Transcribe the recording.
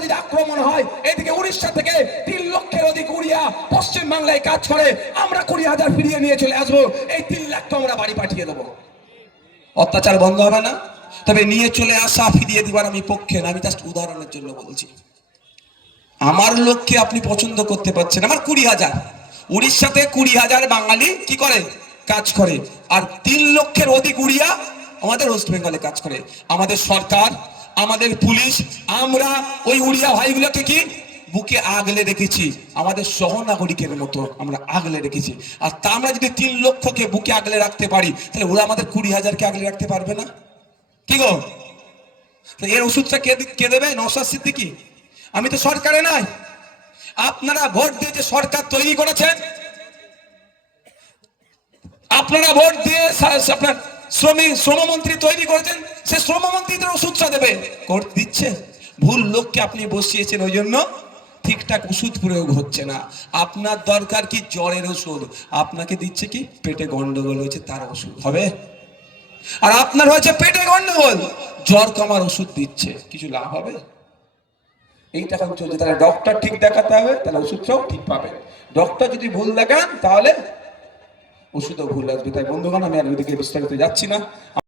উপরে যদি আক্রমণ হয়, এদিকে উড়িষ্যা থেকে 3 লক্ষের অধিক উড়িয়া পশ্চিম বাংলায় কাজ করে, আমরা 20,000 ফিরিয়ে নিয়ে চলে আসবো, এই 3 লাখ তো আমরা বাড়ি পাঠিয়ে দেবো। অত্যাচার বন্ধ হবে না? তবে নিয়ে চলে আসা ফিরিয়ে দিবার আমি পক্ষে না, আমি জাস্ট উদাহরণের জন্য বলছি। আমার লোককে আপনি পছন্দ করতে পারছেন, আমার 20,000 উড়িষ্যাতে 20,000 বাঙালি কি করে কাজ করে, আর 3 লক্ষের অধিক উড়িয়া আমাদের ওয়েস্ট বেঙ্গলে কাজ করে। আমাদের সরকার, আমাদের পুলিশ, আমরা ওই উড়িয়া ভাইগুলোকে কি বুকে আগলে রেখেছি, আমাদের সহনাগরিকের মতো আমরা আগলে রেখেছি। আর তা আমরা যদি 3 লক্ষকে বুকে আগলে রাখতে পারি, তাহলে ওরা আমাদের 20,000কে আগলে রাখতে পারবে না? কি গো, এর ওষুধটা কে দেবে? নওশাদ সিদ্দিকী? আমি তো সরকারে নাই। আপনারা ভোট দিয়ে যে সরকার তৈরি করেছেন, আপনারা ভোট দিয়ে আপনার শ্রমমন্ত্রী তৈরি করেছেন, সে শ্রমমন্ত্রীদের ওষুধটা দেবে, দিচ্ছে। ভুল লোককে আপনি বসিয়েছেন, ওই জন্য ঠিকঠাক ওষুধ প্রয়োগ হচ্ছে না। আপনার দরকার কি জ্বরের ওষুধ, আপনাকে দিচ্ছে কি পেটে গন্ডগোল হয়েছে তার ওষুধ হবে। আর আপনার হয়েছে পেটে গন্ডগোল, জ্বর কমার ওষুধ দিচ্ছে, কিছু লাভ হবে? এইটা এখন চলছে। তাহলে ডক্টর ঠিক দেখাতে হবে, তাহলে ওষুধটাও ঠিক পাবে। ডক্টর যদি ভুল দেখান, তাহলে ওষুধও ভুল আসবে। তাই বন্ধুগণ, আমি আর ওইদিকে বিস্তারিত যাচ্ছি না।